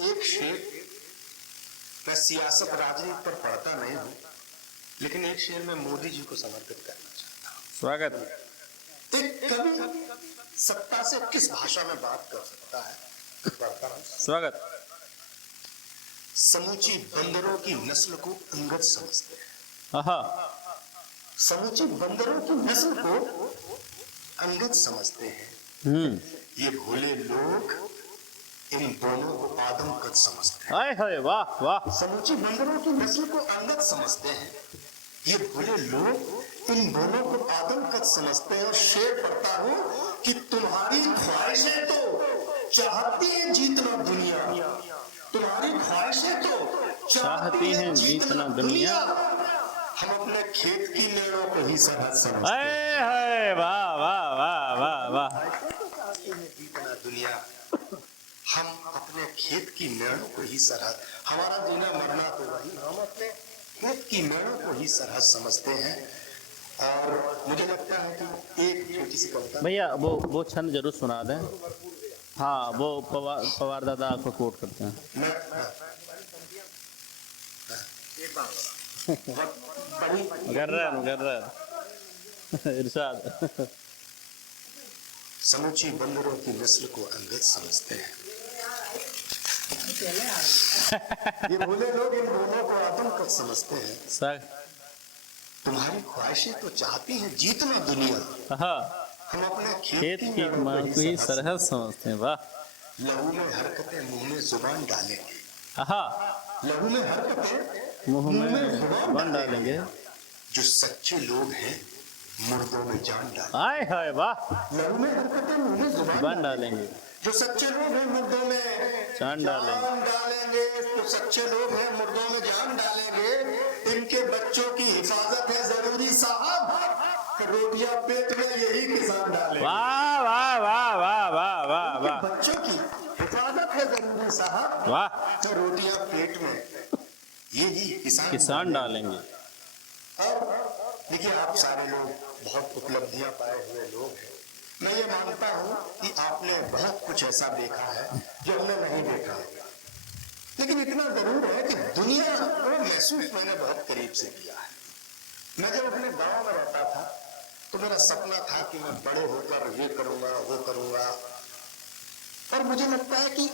एक शेर, मैं सियासत राजनीति पर पढ़ता नहीं हूं, लेकिन एक शेर मैं मोदी जी को समर्पित करना चाहता हूं। स्वागत। एक कवि सत्ता से किस भाषा में बात कर सकता है? पढ़ता हूं। स्वागत। समूची बंदरों की नस्ल को अंगद समझते हैं। आहा। समूची बंदरों की नस्ल को अंगद समझते हैं। ये भोले लोग इन दोनों को आदमकद समझते हैं। हाय हाय, वाह वाह। समूची बंदरों की नस्ल को अंगद समझते हैं। ये भोले लोग इन दोनों को आदमकद समझते हैं। और शेर पढ़ता हूं कि तुम्हारी ख्वाहिशें तो चाहती है जीतना दुनिया, तुम्हारी ख्वाहिशें तो चाहती हैं जीतना दुनिया, हम अपने खेत की मेड़ों को ही सरहद समझते हैं। हाय हाय, वाह वाह वाह वाह वाह। जीतना दुनिया, हम अपने खेत की मेड़ों को ही सरहद, हमारा जीना मरना तो वही, हम अपने खेत की मेड़ों को ही सरहद समझते हैं। और मुझे लगता है कि एक छोटी सी कविता भैया वो छंद जरूर सुना दें। हाँ, वो पवार दादा को कोट करते हैं। मैं मुगर्रर इरशाद। समूची बंदरों की नस्ल को अंगद समझते हैं। ये भोले लोग इन दोनों को आदमकद समझते हैं। तुम्हारी ख्वाहिशें तो चाहती हैं जीतना दुनिया, हम अपने खेत की माँ को ही सरहद समझते हैं। वाह। लहू में हरकतें मुंह में जुबान डालेंगे। आहा। लहू में हरकतें मुंह में जुबान डालेंगे। जो सच्चे लोग हैं मुर्दों में जान डालेंगे। हाय हाय, वाह। लहू में हरकतें मुंह में जुबान डालेंगे। जो सच्चे लोग हैं मुर्दों में जान डालेंगे। जो सच्चे लोग हैं मुर्दों में जान डालेंगे। इनके बच्चों की हिफाजत है जरूरी साहब, रोटियां पेट में यही किसान डालेंगे। वाह वाह वाह वाह वाह वाह वाह। बच्चों की हिफाजत है जरूरी साहब, वाह। तो रोटियां पेट में यही किसान डालेंगे। और देखिए, आप सारे लोग बहुत उपलब्धियां पाए हुए लोग हैं। मैं ये मानता हूं कि आपने बहुत कुछ ऐसा देखा है जो हमने नहीं देखा होगा, लेकिन इतना जरूर है कि दुनिया को महसूस मैंने बहुत करीब से किया है। मैं जब अपने गांव में रहता था तो मेरा सपना था कि मैं बड़े होकर ये करूंगा वो करूंगा, और मुझे लगता है कि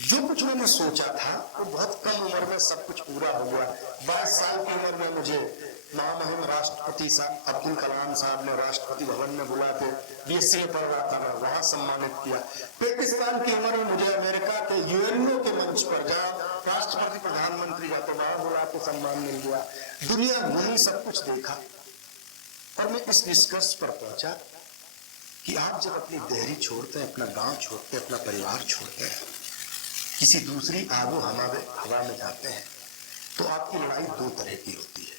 जो कुछ मैंने सोचा था वो बहुत कम उम्र में सब कुछ पूरा हो गया। 22 साल की उम्र में मुझे महामहिम राष्ट्रपति साहब अब्दुल कलाम साहब ने राष्ट्रपति भवन में बुला के BSc पढ़ रहा था, मैं वहां सम्मानित किया। 35 साल की उम्र में मुझे अमेरिका के UNO के मंच पर, जहाँ राष्ट्रपति प्रधानमंत्री का, तो वहां बुला के सम्मान मिल गया। दुनिया घूमी, सब कुछ देखा, और मैं इस निष्कर्ष पर पहुंचा कि आप जब अपनी देहरी छोड़ते हैं, अपना गांव छोड़ते हैं, अपना परिवार छोड़ते हैं, किसी दूसरी आगो हवा में जाते हैं, तो आपकी लड़ाई दो तरह की होती है।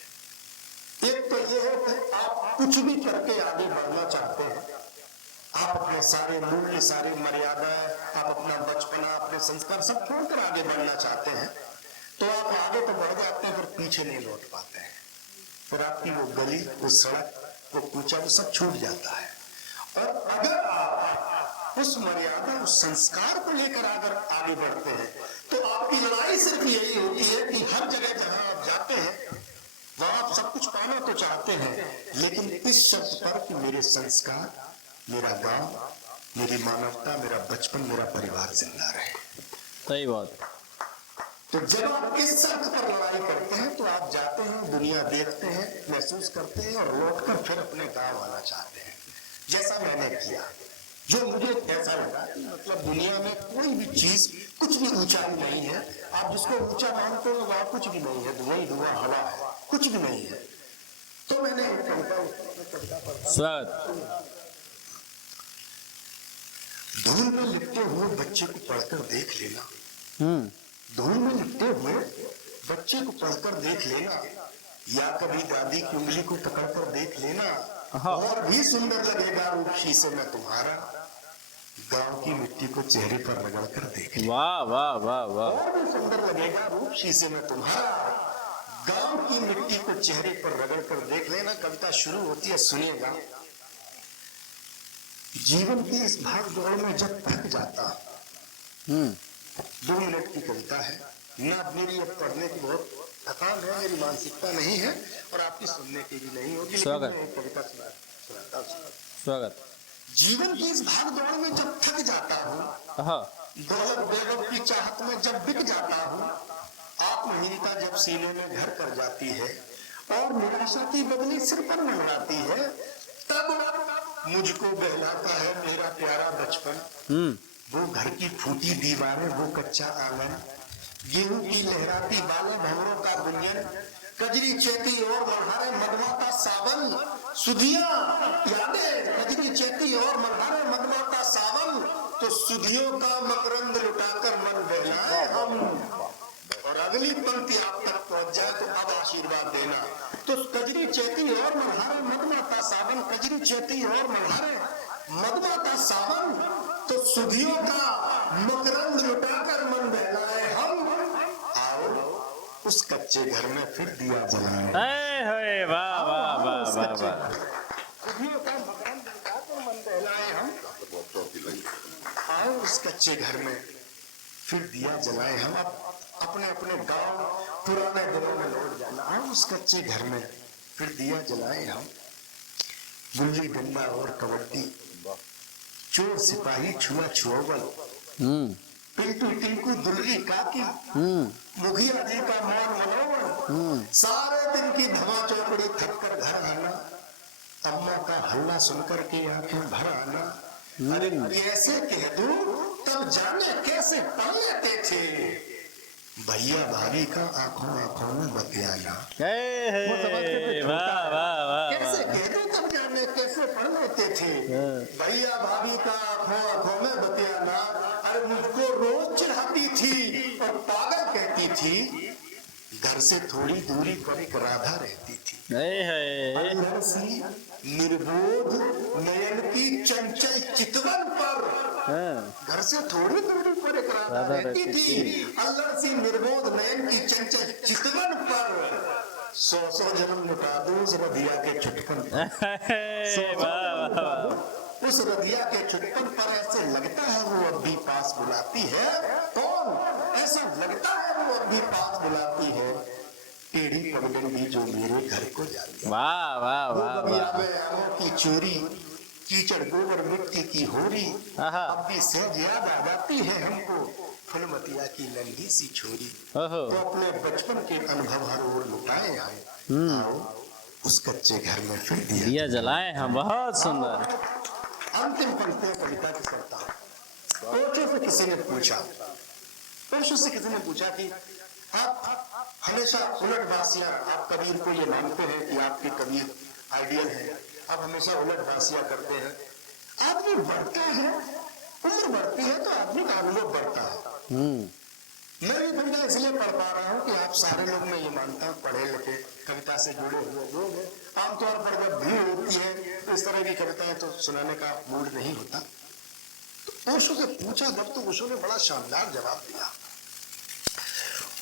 एक तो ये है कि आप कुछ भी करके आगे बढ़ना चाहते हैं, आप अपने सारे मूल्य, सारी मर्यादाएं, आप अपना बचपना, अपने संस्कार सब छोड़कर आगे बढ़ना चाहते हैं, तो आप आगे तो बढ़ जाते हैं, फिर पीछे नहीं लौट पाते हैं। फिर आपकी वो गली, वो सड़क, वो कूचा, वो सब छूट जाता है। और अगर आप उस मर्यादा, उस संस्कार को लेकर अगर आगे बढ़ते हैं, तो आपकी लड़ाई सिर्फ यही होती है कि हर जगह जहां आप जाते हैं वहां आप सब कुछ पाना तो चाहते हैं, लेकिन इस शर्त पर कि मेरे संस्कार, मेरा गांव, मेरी मानवता, मेरा बचपन, मेरा परिवार जिंदा रहे। सही बात। तो जब आप इस शर्त पर लड़ाई करते हैं तो आप जाते हैं, दुनिया देखते हैं, महसूस करते हैं, और लौटकर फिर अपने गांव आना चाहते हैं, जैसा मैंने किया। जो मुझे ऐसा लगा कि मतलब दुनिया में कोई भी चीज, कुछ भी ऊंचा नहीं है। आप जिसको ऊंचा मानते हो वहां कुछ भी नहीं है, वही धुआं हवा है, कुछ भी नहीं है। तो मैंने एक कविता पढ़ा, धूल में लिपटे हुए बच्चे को पढ़कर देख लेना। धूल में लिपटे हुए बच्चे को पढ़कर देख लेना, या कभी दादी की उंगली को पकड़कर देख लेना, और भी सुंदर लगेगा रूप शीशे में तुम्हारा, गांव की मिट्टी को चेहरे पर रगड़ कर देख लेना। वाह वाह वाह वाह। और भी सुंदर लगेगा रूप शीशे में तुम्हारा, गांव की मिट्टी को चेहरे पर रगड़ कर देख लेना। कविता शुरू होती है, सुनिएगा। जीवन की इस भाग दौड़ में जब थक जाता 2 मिनट की कविता है ना। मेरी अब पढ़ने की बहुत थकान है, मेरी मानसिकता नहीं है और आपकी सुनने की भी नहीं होगी, लेकिन स्वागत। मैं एक कविता सुनाता हूँ। स्वागत। जीवन की इस भाग दौड़ में जब थक जाता हूँ, हाँ। दौलत बेगम की चाहत में जब बिक जाता हूँ, आत्महीनता जब सीने में घर कर जाती है और निराशा की बदली सिर पर मंडराती है, तब मुझको बहलाता है मेरा प्यारा बचपन। वो घर की फूटी दीवारें, वो कच्चा आंगन, गेहूं की लहराती बालें, भंवरों का गुंजन, कजरी चेती और मल्हारे मगमाता सावन, सुधियां यादें, कजरी चेती और मल्हारे मगमाता सावन, तो सुधियों का मकरंद लुटाकर मन बहलाए हम। और अगली पंक्ति आप तक पहुंच जाए तो अब आशीर्वाद देना। तो कजरी चेती और मल्हारे मगमाता सावन, कजरी चेती और मल्हारे मगमाता सावन, तो सुधियों का मकरंद लुटाकर मन बहलाए हम। आओ उस कच्चे घर में फिर दिया जलाएं। वाह वाह वाह वाह वाह। सुधियों का मकरंद लुटाकर मन बहलाए हम। आओ उस कच्चे घर में फिर दिया जलाए हम। अपने अपने गांव पुराने दिनों में लौट जाना। आओ उस कच्चे घर में फिर दिया जलाए हम। गुल्ली डंडा और कबड्डी, चोर सिपाही छुआ छुआवल, पिंटू टिंकू दुर्री काकी, मुखिया जी का मान मनोवन, सारे दिन की धमा चौकड़ी थक कर घर आना, अम्मा का हल्ला सुनकर के आंखें भर आना। अरे कैसे कह दूं तब जाने कैसे पढ़ लेते थे, भैया भाभी का आंखों आंखों में बतियाना। वाह वाह वाह। कैसे कह दूं तब जाने कैसे पढ़ लेते थे, भैया भाभी का आंखों आंखों में बतियाना। अरे मुझको रोज चिढ़ाती थी और पागल कहती थी, घर से थोड़ी दूरी पर एक राधा रहती थी। सी निर्बोध नयन की चंचल चितवन पर, घर से थोड़ी दूरी पर एक राधा रहती थी। अल्लड़ सी निर्बोध नयन की चंचल चितवन पर, 100 जन्म लुटा दूं उस रधिया के छुटपन पर। उस रधिया के छुटपन पर ऐसे लगता है वो अब भी पास बुलाती है। कौन? ऐसा लगता है वो अब भी पास बुलाती है, टेढ़ी पगडंडी जो मेरे घर को जाती है। वाह वाह वाह वाह। आमों की चोरी, कीचड़ गोबर मिट्टी की होरी, अब भी सहज याद आ जाती है हमको, फुलमतिया की नन्ही सी छोरी। तो अपने बचपन के अनुभव हर ओर लुटाए हम। आओ उस कच्चे घर में फिर दिया जलाए हम। बहुत सुंदर। अंतिम पंक्तियां कविता की करता हूँ। ओशो से किसी ने पूछा कि आप हमेशा उलटवासियां, आप कबीर को ये मानते हैं कि आपके कबीर आइडियल है, आप हमेशा उलटवासियां करते हैं। आदमी बढ़ता है, उम्र बढ़ती है तो आदमी का अनुभव बढ़ता है। मैं भी कविता इसलिए पढ़ पा रहा हूँ कि आप सारे लोग, मैं ये मानता हूँ, पढ़े लिखे कविता से जुड़े हुए लोग हैं। आमतौर पर जब भीड़ होती है तो इस तरह की कविताएं तो सुनाने का मूड नहीं होता। तो ओशो से पूछा जब, तो ओशो ने बड़ा शानदार जवाब दिया।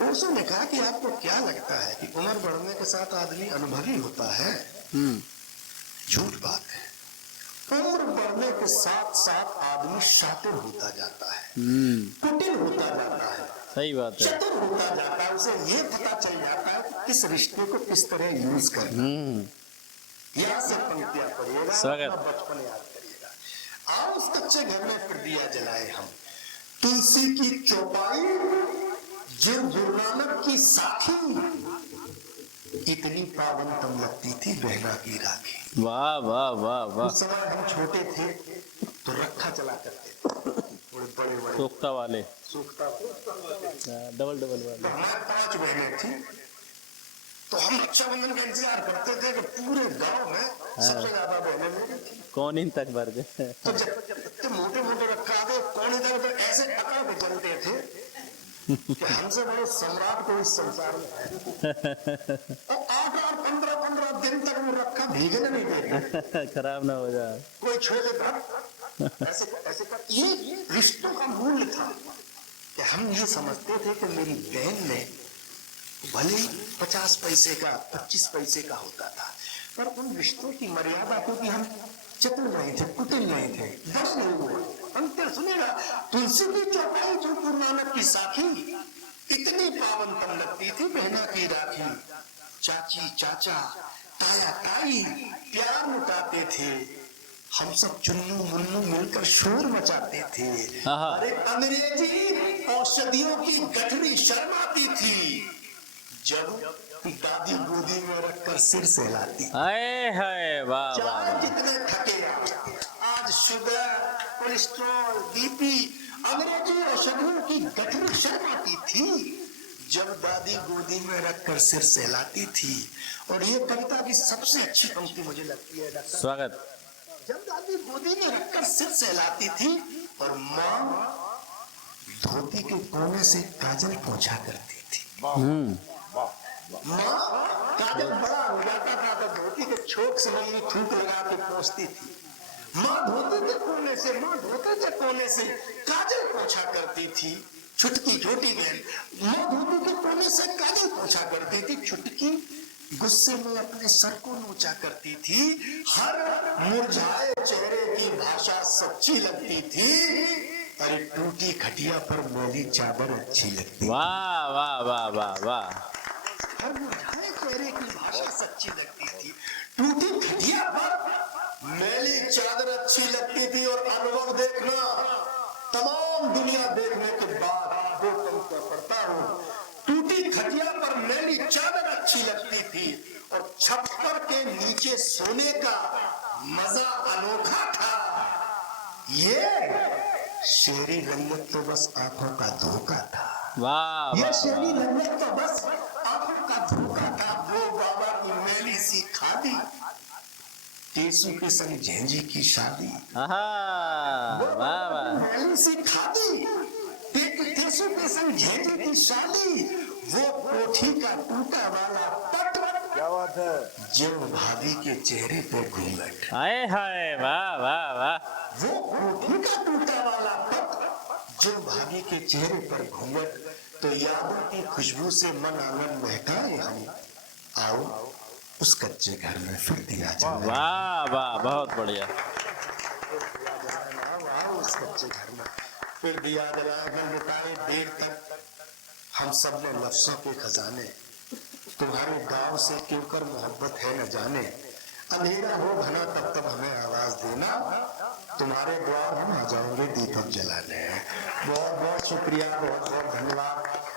ओशो ने कहा कि आपको क्या लगता है कि उम्र बढ़ने के साथ आदमी अनुभवी होता है? झूठ बात है। उम्र बढ़ने के साथ साथ आदमी शातिर होता जाता है, कुटिल होता जाता है, सही बात है, चतुर होता जाता है। उसे ये पता चल जाता है कि किस रिश्ते को किस तरह यूज करना। यहाँ से पंक्तियां पढ़िएगा, बचपन याद करिएगा। आओ उस कच्चे घर में फिर दिया जलाए हम। तुलसी की चौपाई जो गुरु नानक की साथी, इतनी पावन तब लगती थी बहना की राखी। वाह वाह वाह वाह। उस समय हम छोटे थे तो रखा चला करते थे, बड़े सोखता वाले, डबल वाले। तो हमारे 5 बहनें थी, तो हम रक्षाबंधन का इंतजार करते थे कि पूरे गांव में सबसे ज्यादा बहनें मेरी थी। कौन इन तक भर गए। तो जब मोटे मोटे रखा थे, कौन इधर ऐसे अकड़ के चलते थे कि हमसे बड़े सम्राट को इस संसार में है। और 8 15 दिन तक वो रखा भीगने नहीं देते, खराब ना हो जाए, कोई छू लेता। ऐसे कर ये रिश्तों का मूल्य था कि हम ये समझते थे कि मेरी बहन ने भले ही 50 पैसे का 25 पैसे का होता था, पर उन रिश्तों की मर्यादा, क्योंकि हम चतुर नहीं थे, कुटिल नहीं थे, बड़े लोग हुए। अंतर सुनेगा, तुलसी की चौपाई जो गुरु नानक की साखी, इतनी पावन तन लगती थी बहना की राखी। चाची चाचा, ताया ताई प्यार लुटाते थे, हम सब चुन्नू मुन्नू मिलकर शोर मचाते थे। आहा। अरे अंग्रेजी औषधियों की गठरी शर्माती थी, जब दादी गोदी में रखकर सिर सहलाती। हाय हाय, वाह वाह चाहे वाह। जितने थके, आज शुगर, कोलेस्ट्रॉल, बीपी, अंग्रेजी औषधियों की गठरी शर्माती थी, जब दादी गोदी में रखकर सिर सहलाती थी। और ये कविता की सबसे अच्छी पंक्ति मुझे लगती है डॉक्टर, स्वागत। जब दादी गोदी में रखकर सिर सहलाती थी और माँ धोती के कोने से काजल पोंछा करती थी। माँ काजल बड़ा हो जाता था तो धोती के छोक से मम्मी थूक लगा के पोंछती थी। माँ धोती के कोने से काजल पोंछा करती थी। छुटकी छोटी बहन माँ धोती के कोने से काजल पोंछा करती थी। छुटकी गुस्से में अपने सर को नोचा करती थी। हर मुरझाए चेहरे की भाषा सच्ची लगती थी। अरे टूटी खटिया पर मैली चादर अच्छी लगती। वाह वाह वाह वाह वाह। हर मुरझाए चेहरे की भाषा सच्ची लगती थी। टूटी खटिया पर मैली चादर अच्छी लगती थी। और अनुभव देखना, तमाम दुनिया देखने के बाद दो कविता पढ़ता हूँ। टूटी खटिया पर मैली चादर अच्छी लगती थी और छप्पर के नीचे सोने का मजा अनोखा था। ये शेरी रंगत तो बस आंखों का धोखा था। वाह ये वाह शेरी वाह। रंगत तो बस आंखों का धोखा था। वो बाबा की मैली सी खादी, टेसू के संग झेंझी की शादी। आहा, वाह वाह। मैली सी खादी, टेसू के संग झेंझी की शादी। वो कोठी का टूटा वाला पट, क्या बात है, जो भाभी के चेहरे पे घूंघट। हाय हाय, वाह वाह वाह। वो कोठी का टूटा वाला पट, जो भाभी के चेहरे पर घूंघट। तो यादों की खुशबू से मन आंगन महकाए हम। आओ उस कच्चे घर में फिर दिया जलाएं। वाह वाह, बहुत बढ़िया। आओ उस कच्चे घर में फिर दिया जलाएं। लुटाए देर तक हम सब ने लफ्जों के खजाने। तुम्हारे गांव से क्यों कर मोहब्बत है न जाने। अंधेरा हो घना तब तब हमें आवाज देना। तुम्हारे द्वार हम आ जाएंगे दीपक जलाने। बहुत बहुत शुक्रिया, बहुत बहुत धन्यवाद।